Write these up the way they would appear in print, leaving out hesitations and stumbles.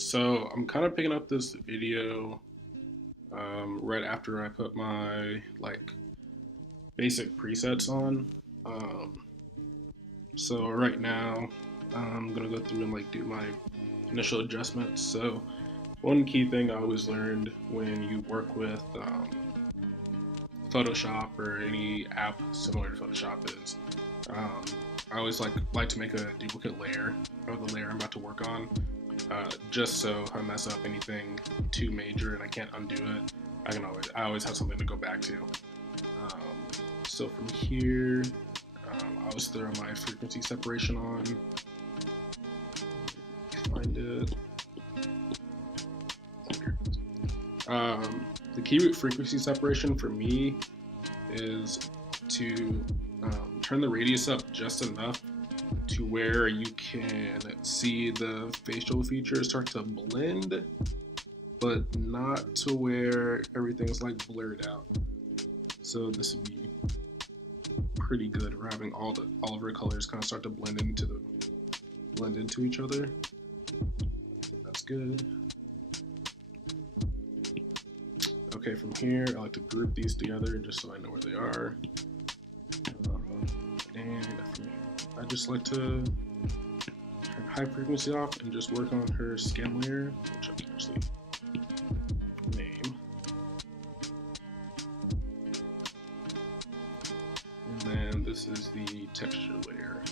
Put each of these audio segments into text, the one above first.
So I'm kind of picking up this video right after I put my basic presets on. Um, so right now I'm gonna go through and do my initial adjustments. So one key thing I always learned when you work with Photoshop or any app similar to Photoshop is um, I always like to make a duplicate layer of the layer I'm about to work on. Just so if I mess up anything too major and I can't undo it, I always have something to go back to. So from here, I always throw my frequency separation on. Find it. The key with frequency separation for me is to turn the radius up just enough to where you can see the facial features start to blend, but not to where everything's blurred out. So this would be pretty good. We're having all of our colors kind of start to blend into each other. That's good. Okay, from here I like to group these together just so I know where they are. And I just like to turn high frequency off and just work on her skin layer, which I can actually name. And then this is the texture layer.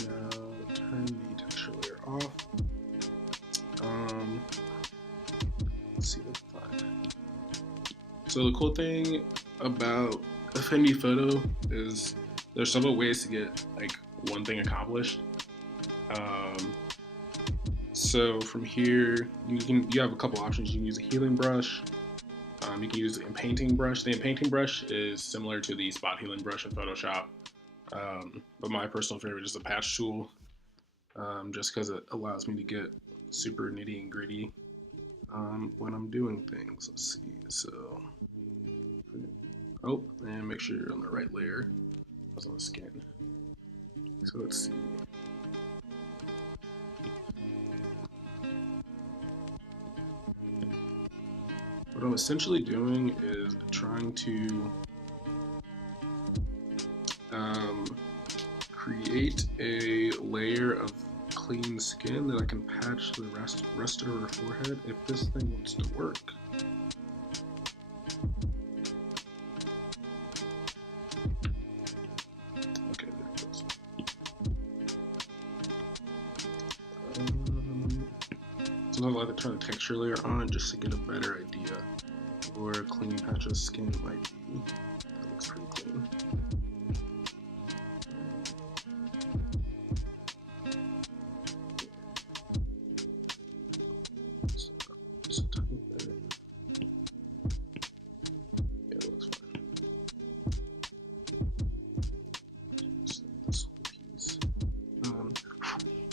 Now turn the texture layer off. Let's see the fun. So the cool thing about Affinity Photo is there's several ways to get one thing accomplished. So from here, you have a couple options. You can use a healing brush. You can use a painting brush. The painting brush is similar to the spot healing brush in Photoshop, but my personal favorite is the patch tool, just because it allows me to get super nitty and gritty when I'm doing things. Let's see. So, and make sure you're on the right layer. I was on the skin. So let's see. What I'm essentially doing is trying to create a layer of clean skin that I can patch the rest of her forehead if this thing wants to work. Okay, there it goes. Sometimes I like to turn the texture layer on just to get a better idea of where a clean patch of skin might be. That looks pretty clean. Just a tiny bit. Yeah, that looks fine. Just this whole piece.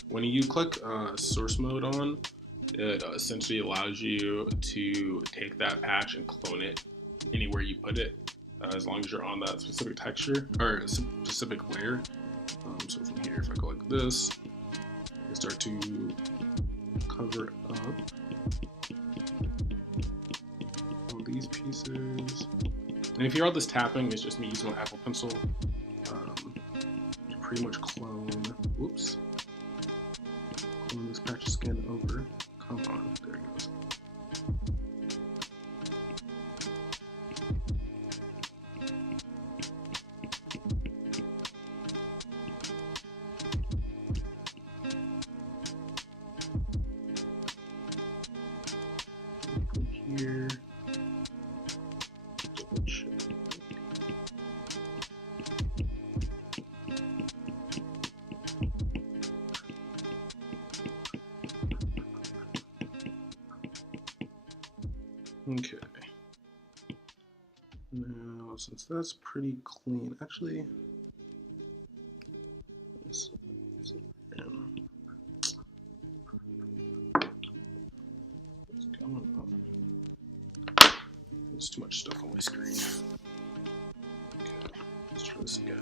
When you click source mode on, it essentially allows you to take that patch and clone it anywhere you put it, as long as you're on that specific texture or specific layer. So from here, if I go like this, I can start to cover up all these pieces. And if you hear all this tapping, it's just me using my Apple Pencil to pretty much clone this patch of skin over. Come on, there it goes. From here, double check. Okay. Now, since that's pretty clean, actually, what's going on? There's too much stuff on my screen. Okay, let's try this again.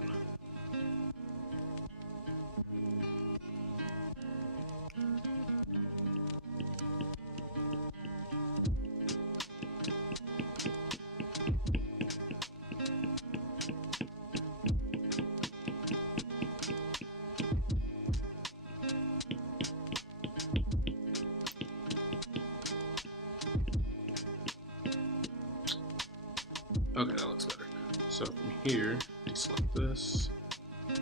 Okay, that looks better. So from here, deselect this, and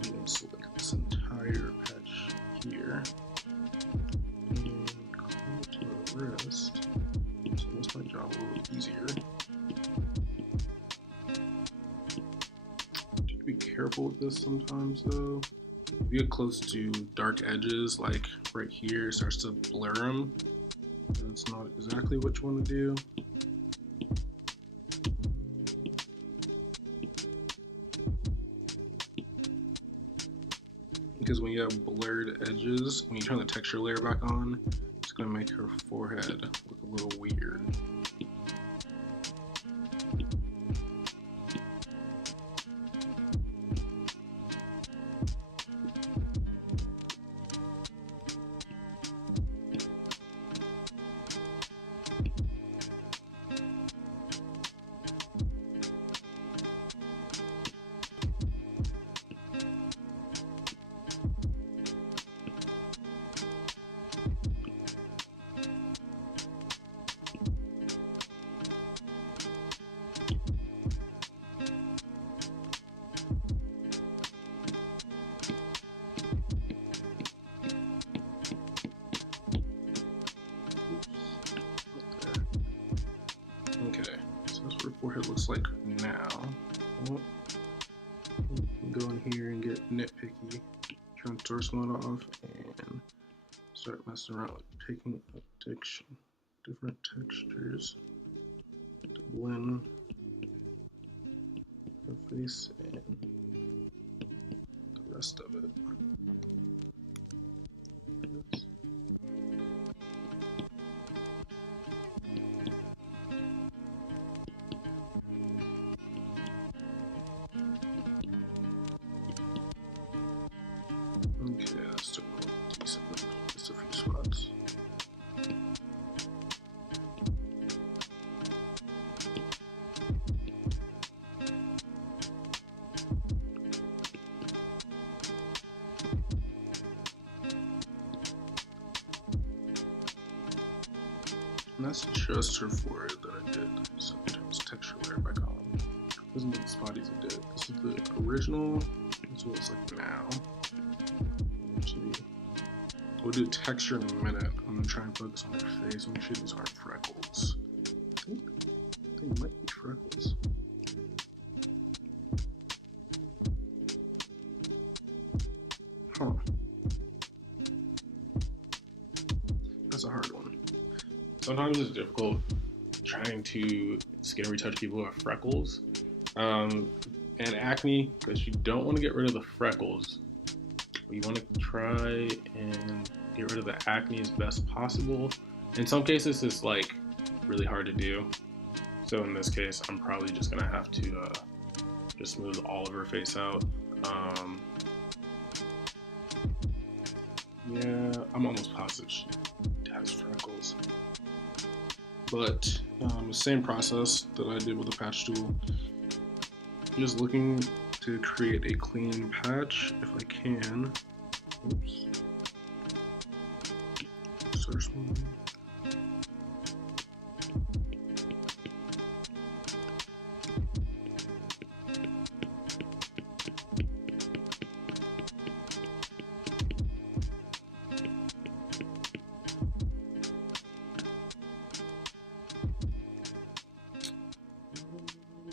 then select this entire patch here, and come to the rest. So this might job a little easier. Do be careful with this sometimes though. If you get close to dark edges, like right here, it starts to blur them. That's not exactly what you want to do. Because when you have blurred edges, when you turn the texture layer back on, it's going to make her forehead look a little weird. Okay, so that's what her forehead looks like now. Well, you can go in here and get nitpicky, turn source mode off, and start messing around with picking up different textures to blend her face and the rest of it. Okay, that's still decent. Just a few spots. And that's just her forehead that I did. So turn this texture layer back on. Doesn't look as spotty as it did. This is the original. That's what it's like now. Actually, we'll do texture in a minute. I'm gonna try and focus on her face. Make sure these aren't freckles. I think they might be freckles. Huh. That's a hard one. Sometimes it's difficult trying to skin retouch people who have freckles and acne, because you don't want to get rid of the freckles. You want to try and get rid of the acne as best possible. In some cases, it's like really hard to do. So in this case, I'm probably just gonna have to just smooth all of her face out. Yeah, I'm almost positive she has freckles. But the same process that I did with the patch tool. Just looking to create a clean patch if I can. Oops. Source mode.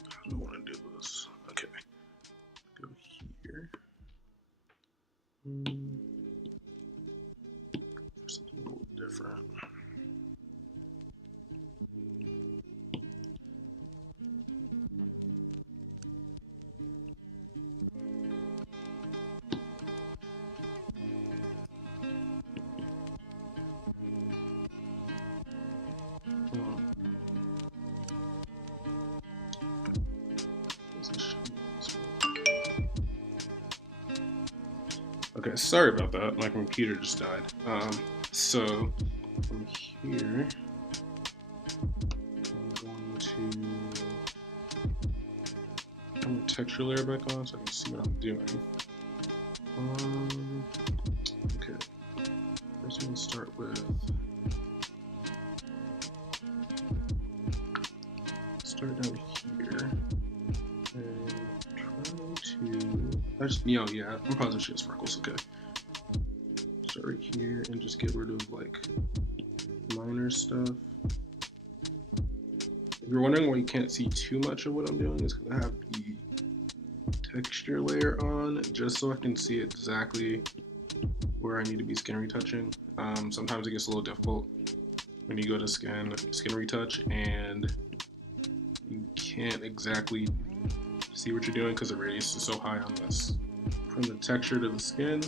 How do I want to do this? Okay. Go here. For something a little different. Okay, sorry about that. My computer just died. So from here, I'm going to turn the texture layer back on so I can see what I'm doing. Okay. First, I'm going to start with down here and try to yeah, I'm probably just freckles. Okay. Start right here and just get rid of like minor stuff. If you're wondering why you can't see too much of what I'm doing, is because I have the texture layer on just so I can see exactly where I need to be skin retouching. Sometimes it gets a little difficult when you go to skin retouch and you can't exactly see what you're doing because the radius is so high on this. From the texture to the skin.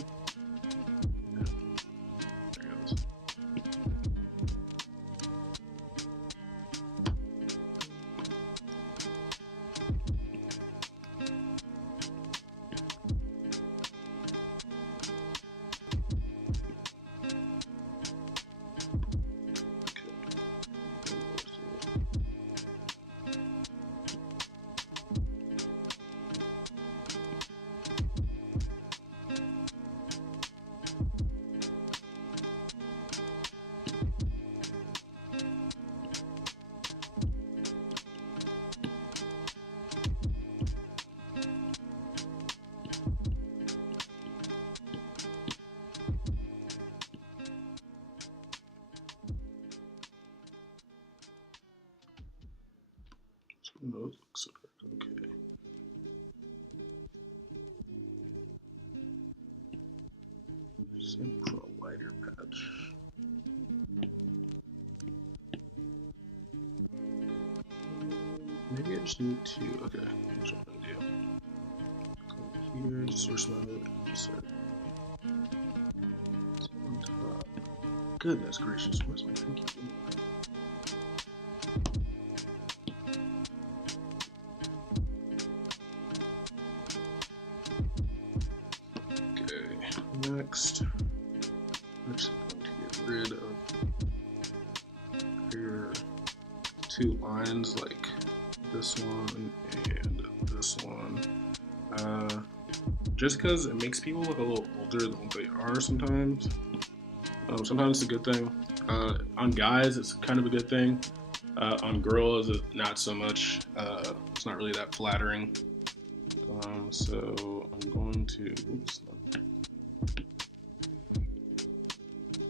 Those looks okay. Same for a lighter patch. Maybe I just need to. Okay, here's what I'm gonna do. Go here, source mode, insert. On top. Goodness gracious, where's my pinky? Next, I'm actually going to get rid of your two lines, like this one and this one, just because it makes people look a little older than what they are sometimes. Sometimes it's a good thing. On guys, it's kind of a good thing. On girls, it's not so much. It's not really that flattering. So I'm going to. Oops.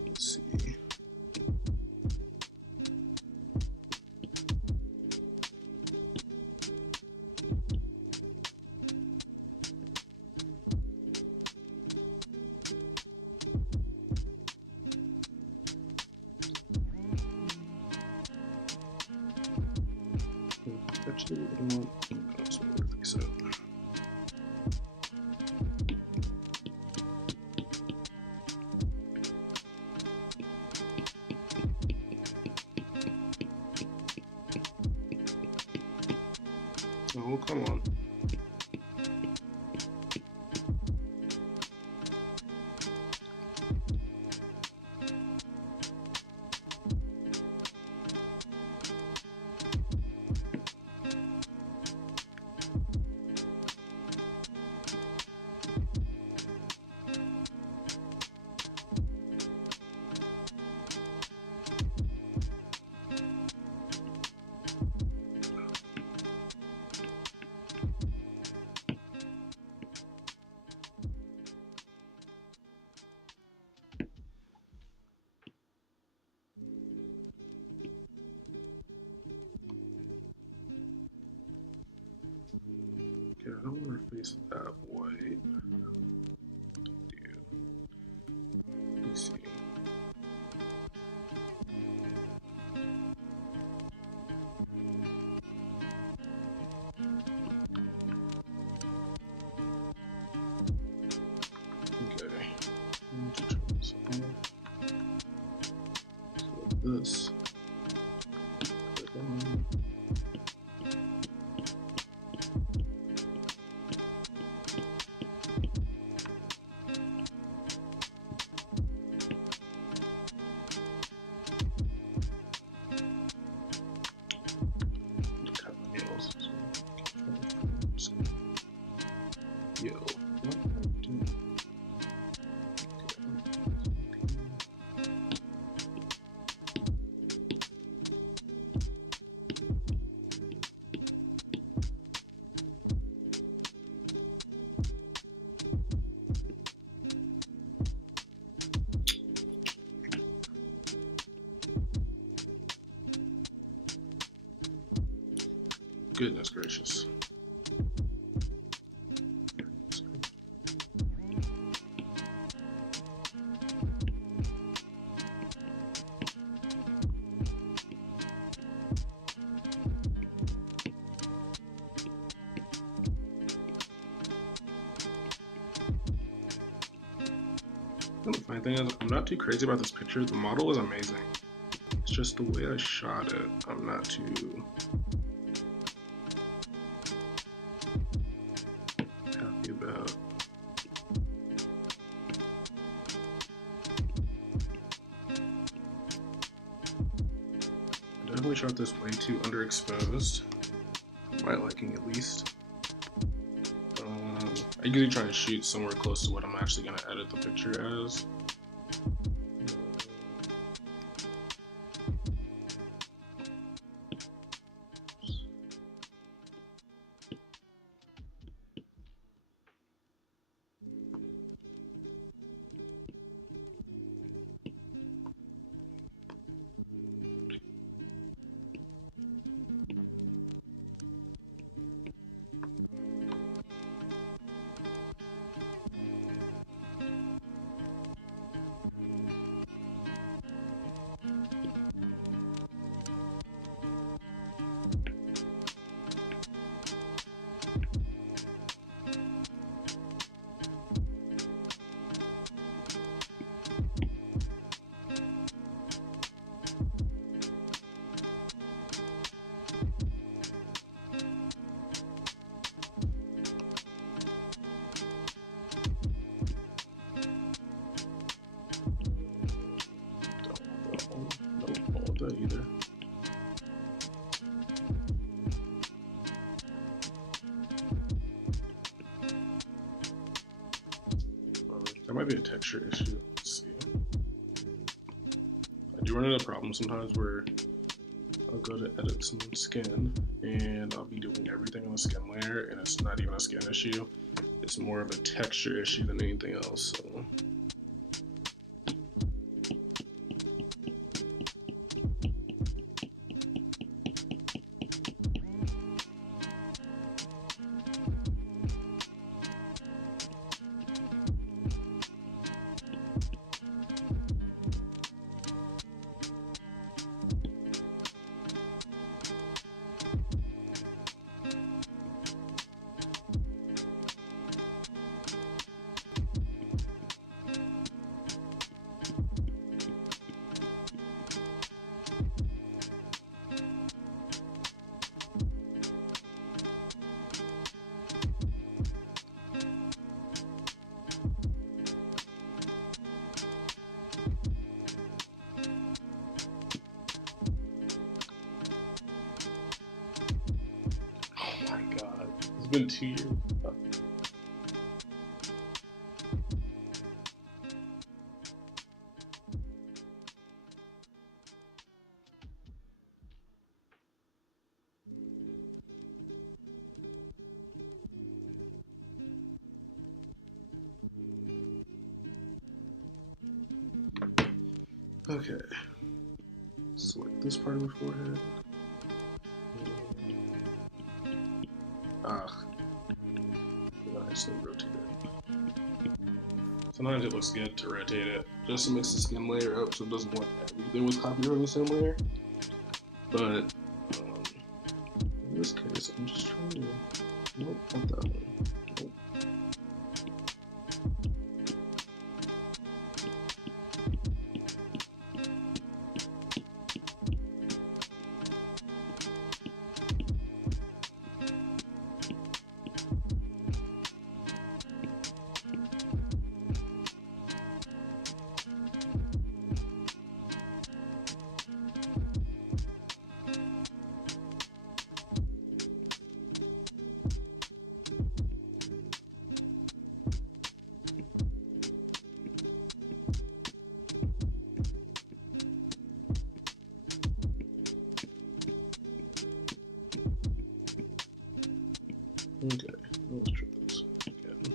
Let's see. Actually, I don't want to fix it. Oh, come on. Okay, I don't want to face that way. Let me see. Okay, I need to turn this off. So this. Click on. Goodness gracious. The funny thing is, I'm not too crazy about this picture. The model is amazing. It's just the way I shot it, I'm not too happy about. I definitely shot this way too underexposed, for my liking at least. I usually try to shoot somewhere close to what I'm actually going to edit the picture as. Either. That might be a texture issue. Let's see. I do run into a problem sometimes where I'll go to edit some skin and I'll be doing everything on the skin layer and it's not even a skin issue. It's more of a texture issue than anything else. So. It's been 2 years. Okay. Select this part of the forehead. Nice and rotate it. Sometimes it looks good to rotate it just to mix the skin layer up so it doesn't look everything was copied from the same layer. But in this case, I'm just trying to. Nope, not that one. Nope. Okay, let's try this again.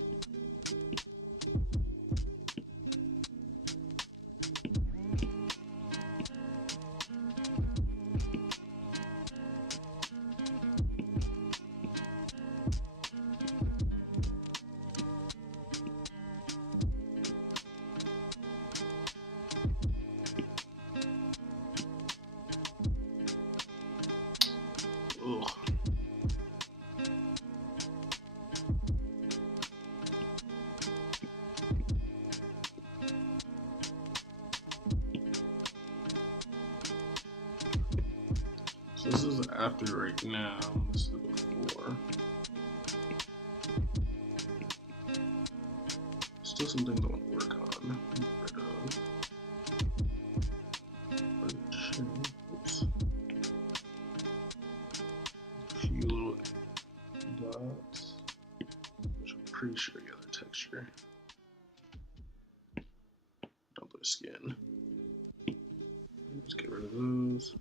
after right now. This is the before. Still some things I want to work on. Oops. A few little dots, which I'm pretty sure get the texture. I'll put a skin. Let's get rid of those.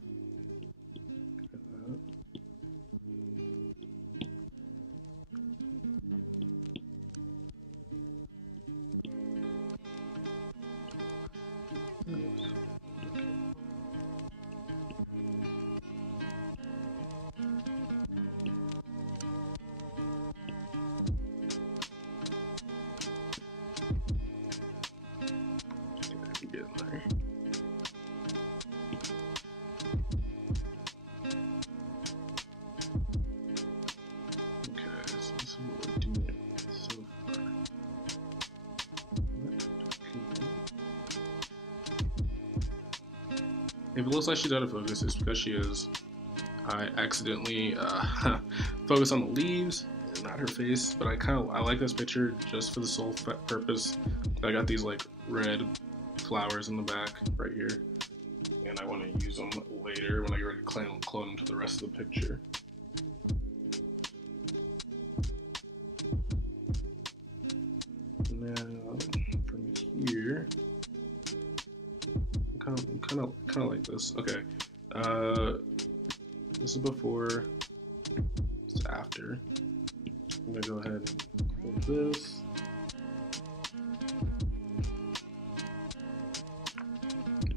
If it looks like she's out of focus, it's because she is. I accidentally focused on the leaves and not her face, but I like this picture just for the sole purpose. I got these like red flowers in the back right here, and I want to use them later when I get ready to clone them to the rest of the picture. Now from here. Kind of like this. Okay, this is before. This is after. I'm gonna go ahead and close this.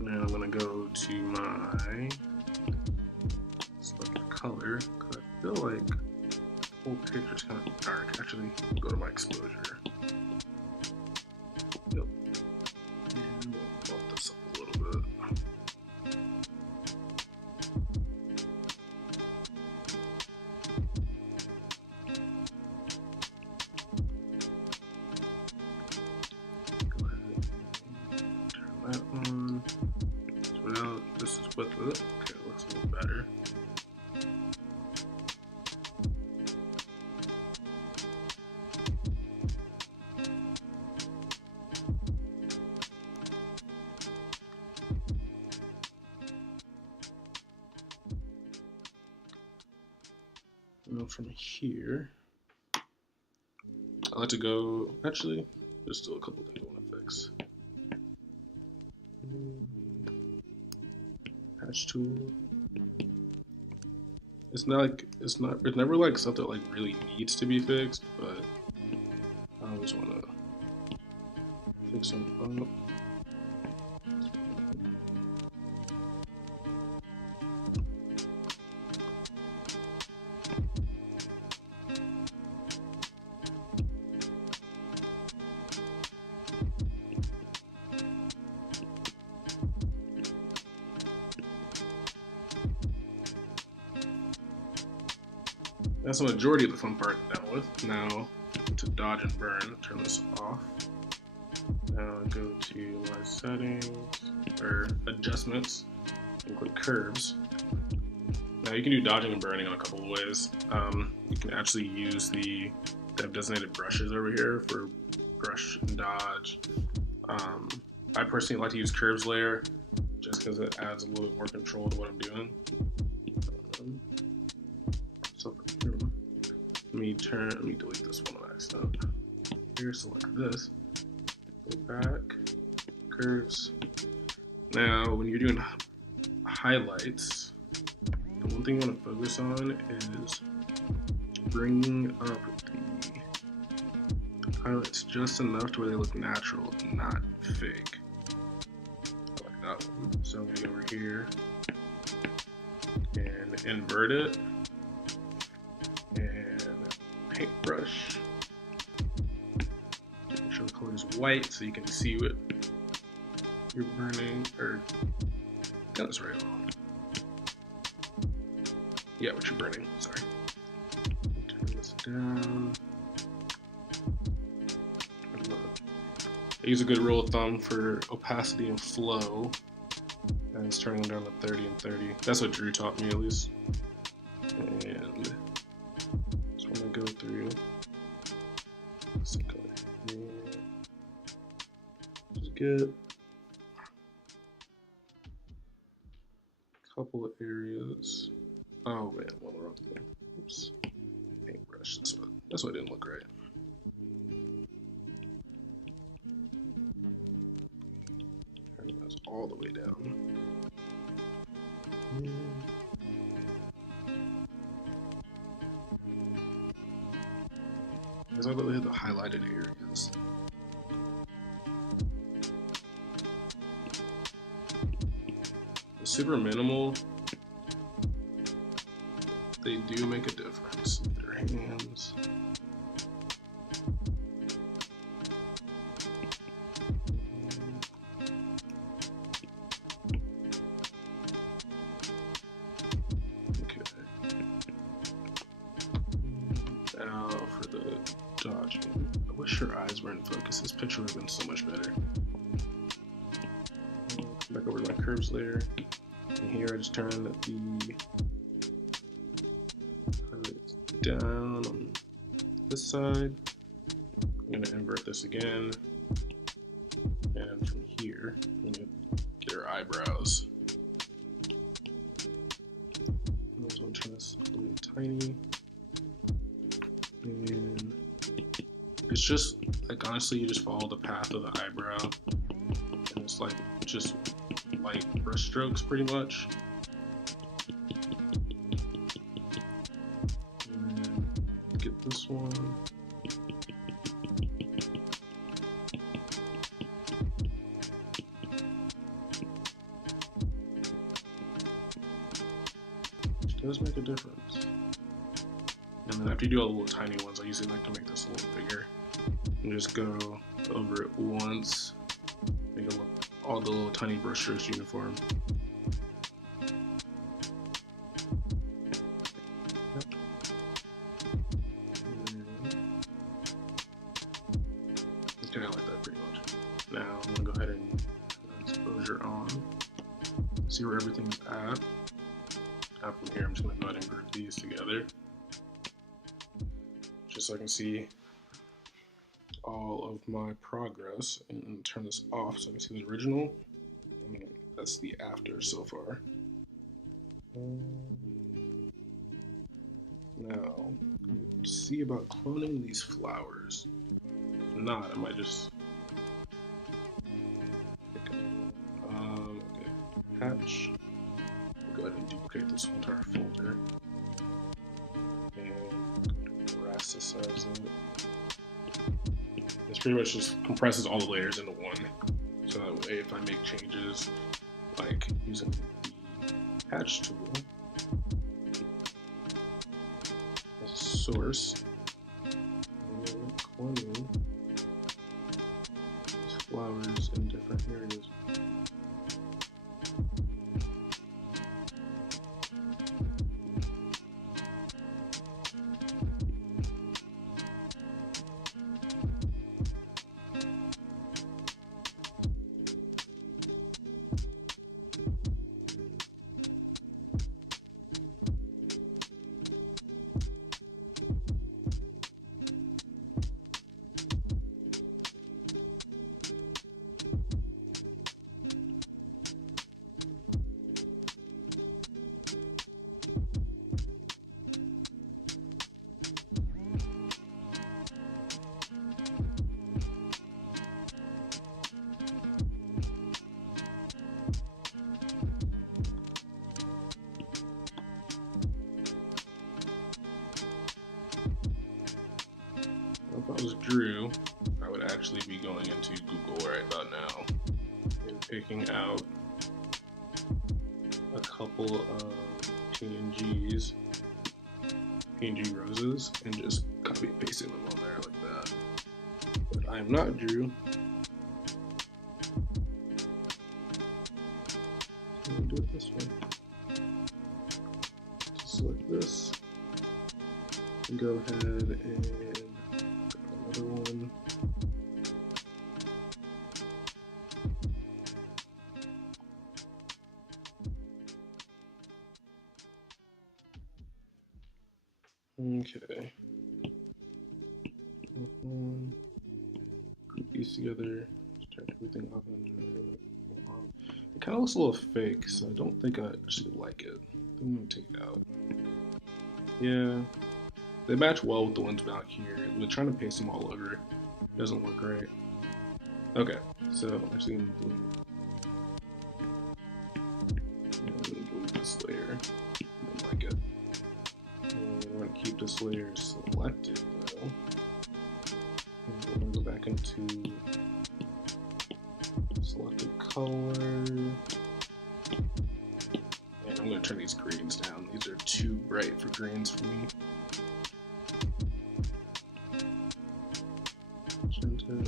Now I'm gonna go to my select color. Cause I feel like the whole picture's kind of dark. Actually, go to my exposure. Yep. And we'll bump this up a little bit. That one. So now this is with it. Okay, it looks a little better. Now from here, I like to go. Actually, there's still a couple things I want to fix. Patch tool. It's never like something that like really needs to be fixed, but I always want to fix them up. That's the majority of the fun part done with. Now to dodge and burn, turn this off. Now go to my settings or adjustments and click curves. Now you can do dodging and burning in a couple of ways. You can actually use they have designated brushes over here for brush and dodge. I personally like to use curves layer just because it adds a little bit more control to what I'm doing. Let me delete this one on accident. Here, select this. Go back, curves. Now, when you're doing highlights, the one thing you want to focus on is bringing up the highlights just enough to where they look natural, not fake. I like that one. So I'm gonna go over here and invert it. Paintbrush. Make sure the color is white so you can see what you're burning, or got this right on. Yeah, what you're burning. Sorry. Turn this down. I use a good rule of thumb for opacity and flow, and it's turning them down to 30 and 30. That's what Drew taught me, at least. go through this color here. Just get a couple of areas. Oh man, one wrong thing. Oops. Paintbrush. That's what didn't look right. Turn those all the way down. Because I really hit the highlighted areas. The super minimal, they do make a difference. Their hands. Dodging. I wish her eyes were in focus. This picture would have been so much better. Come back over to my curves layer. And here I just turn the highlights down on this side. I'm going to invert this again. And from here, I'm going to get her eyebrows. I'm also going to turn this a little tiny. And it's just like, honestly, you just follow the path of the eyebrow, and it's like just light brush strokes pretty much. And then get this one. It does make a difference. And then after you do all the little tiny ones, I usually like to make this a little bigger. And just go over it once, make all the little tiny brush strokes uniform. Okay, I like that pretty much. Now I'm gonna go ahead and put exposure on, see where everything's at. Now from here, I'm just gonna go ahead and group these together, just so I can see all of my progress, and turn this off so I can see the original. And that's the after so far. Now, see about cloning these flowers. If not, I might just pick okay, patch. Go ahead and duplicate this whole entire folder and rasticize it. This pretty much just compresses all the layers into one. So that way if I make changes, like using the patch tool as a source, and then cloning these flowers in different areas. If I was Drew, I would actually be going into Google right about now and picking out a couple of PNG roses, and just copy and pasting them on there like that. But I am not Drew. So I'm gonna do it this way. Just select this, and go ahead and another one. Okay. Group these together. Just turn everything off and turn everything on. It kind of looks a little fake, so I don't think I actually like it. I'm gonna take it out. Yeah, they match well with the ones back here. We're trying to paste them all over. It doesn't work right. Okay, so actually I'm gonna delete this layer. I don't like it. And we're gonna keep this layer selected though. And we're gonna go back into selected color. And I'm gonna turn these greens down. These are too bright for greens for me.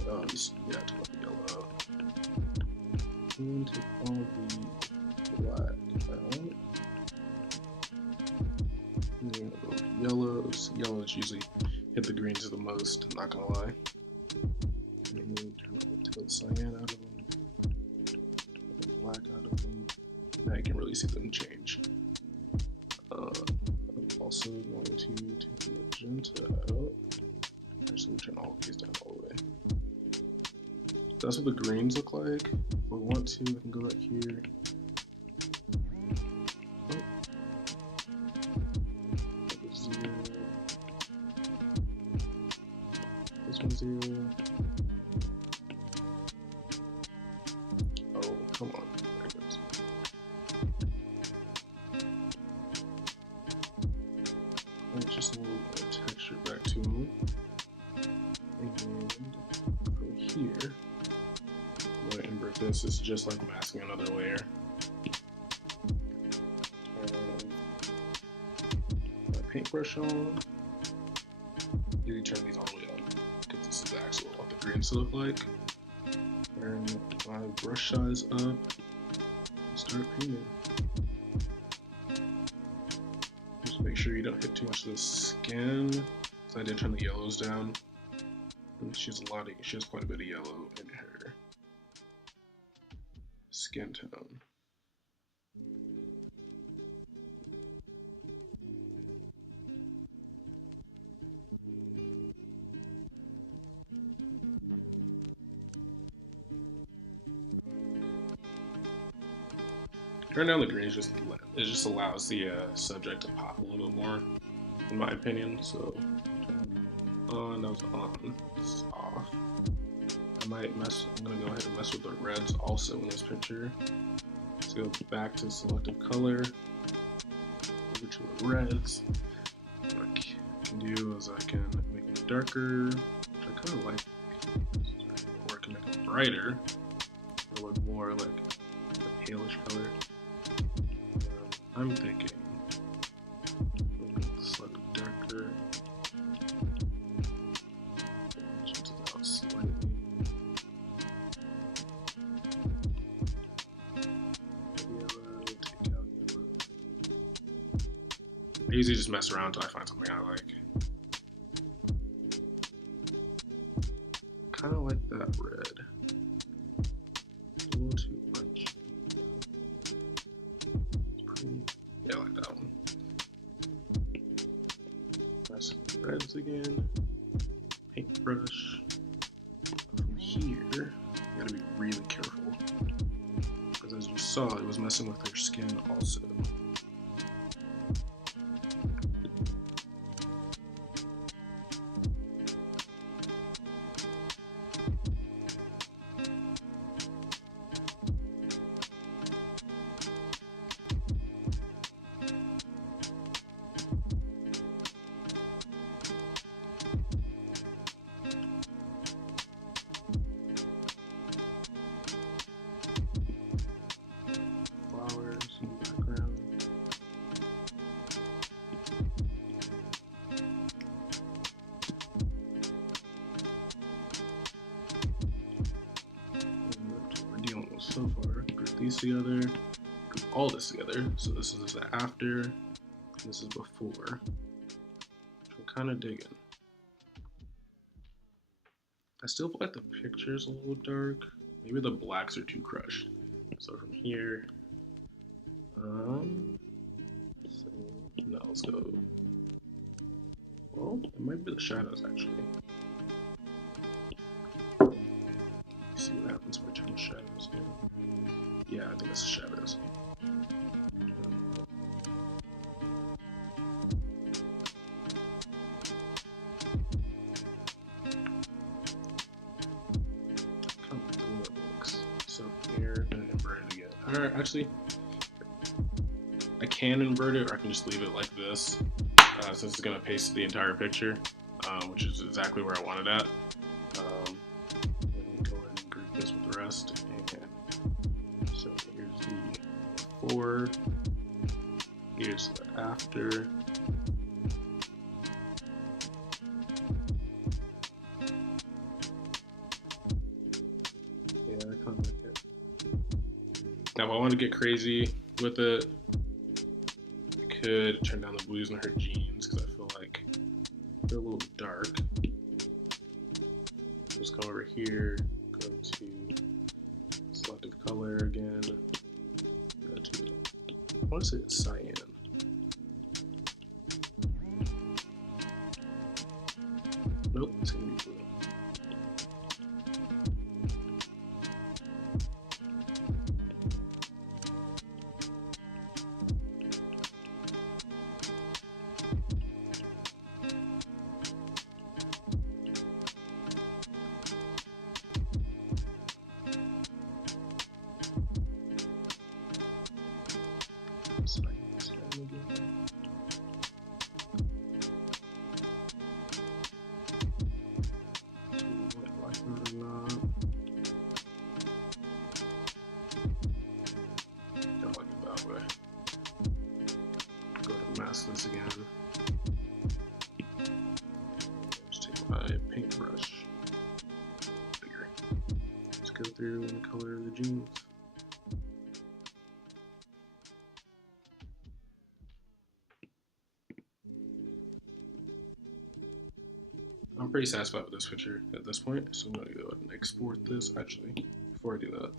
Oh, just, yeah, take off the yellow. And take all the black out. And then go to yellows. Yellows usually hit the greens the most, I'm not gonna lie. And then turn the cyan out of them. Black out of them. Now you can really see them change. I'm also going to take the magenta out. Actually, turn all of these down all the way. That's what the greens look like. If I want to, I can go back here. Oh. Zero. This one's 0. Oh, come on. There it goes. And just a little bit of texture back to them. And from here, I'm going to invert this. It's just like masking another layer. Turn my paintbrush on. You turn these all the way up because this is actually what the greens look like. Turn my brush size up and start painting. Just make sure you don't hit too much of the skin. So I did turn the yellows down. And she has quite a bit of yellow in her skin tone. Turn down the greens, it just allows the subject to pop a little more, in my opinion. So turn on, that was on, it's off. I'm gonna go ahead and mess with the reds also in this picture. Let's go back to selective color, over to the reds. What I can do is I can make them darker, which I kind of like, or I can make them brighter, or look more like a palish color. I'm thinking slightly darker. Change it out slightly. Yellow, take out yellow. I usually just mess around until I find something I like. Kind of like that red. A little too much. Yeah, I like that one. Nice reds again. Paintbrush. From here, you gotta be really careful. Because as you saw, it was messing with her skin also. So far, group these together, group all this together. So this is the after, this is before. I'm kind of digging. I still feel like the picture's a little dark. Maybe the blacks are too crushed. So from here, so no, let's go. Well, it might be the shadows actually. shadows here. Yeah, I think it's shadows. So here and invert it again. Alright, actually, I can invert it, or I can just leave it like this, since it's going to paste the entire picture, which is exactly where I want it at. And go ahead and group this with the rest. And so here's the before, here's the after. Yeah, I kind of like it. Now, if I want to get crazy with it, I could turn down the blues in her jeans because I feel like they're a little dark. Just come over here, go to selective color again, go to, I want to say it's cyan. Nope, it's going to be blue. Don't like it that way. Go to mask this again. Just take my paintbrush. Bigger. Just go through and color the jeans. I'm pretty satisfied with this picture at this point, so I'm going to go ahead and export this. Actually, before I do that,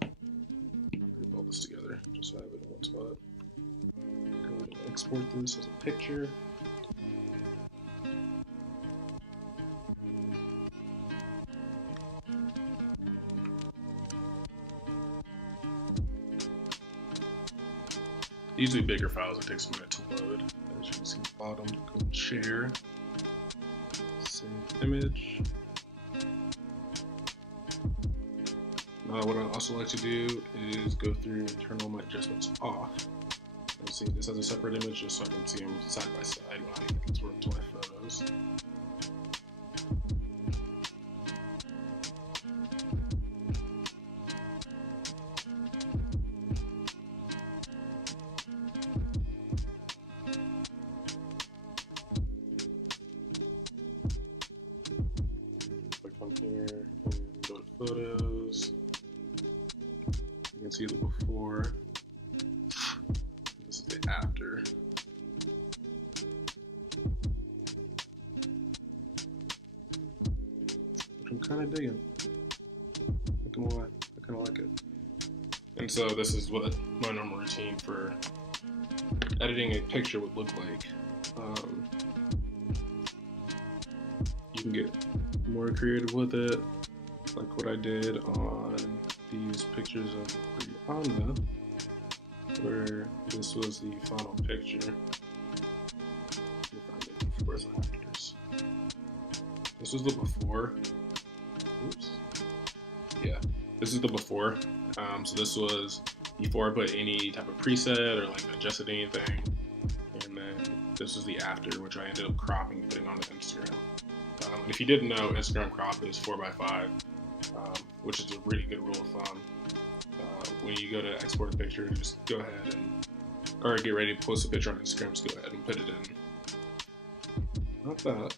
I'll group all this together just so I have it in one spot. Go ahead and export this as a picture. Usually bigger files, it takes a minute to load. As you can see at the bottom, go and share. Save image. What I also like to do is go through and turn all my adjustments off. And see this as a separate image just so I can see them side by side when I export into my photos. Here and go to photos. You can see the before. This is the after. Which I'm kind of digging. Not gonna lie, I kind of like it. And so this is what my normal routine for editing a picture would look like. You can get more creative with it, like what I did on these pictures of Brianna, where this was the final picture. Where's the afters? This was the before. Oops. Yeah, this is the before. So this was before I put any type of preset or like adjusted anything, and then this was the after, which I ended up cropping and putting on Instagram. And if you didn't know, Instagram crop is 4:5, which is a really good rule of thumb. When you go to export a picture, just go ahead and, or get ready to post a picture on Instagram, just go ahead and put it in. Not that.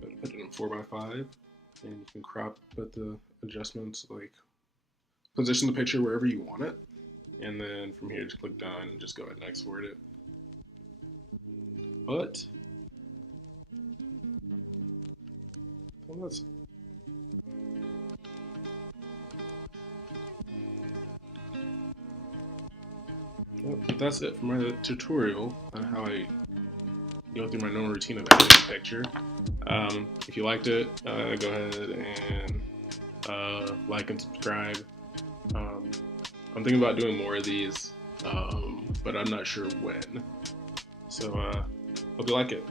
But put it in 4:5, and you can crop, put the adjustments, like position the picture wherever you want it, and then from here just click done and just go ahead and export it. But that's it for my tutorial on how I go through my normal routine of editing a picture. If you liked it, go ahead and like and subscribe. I'm thinking about doing more of these, but I'm not sure when. So hope you like it.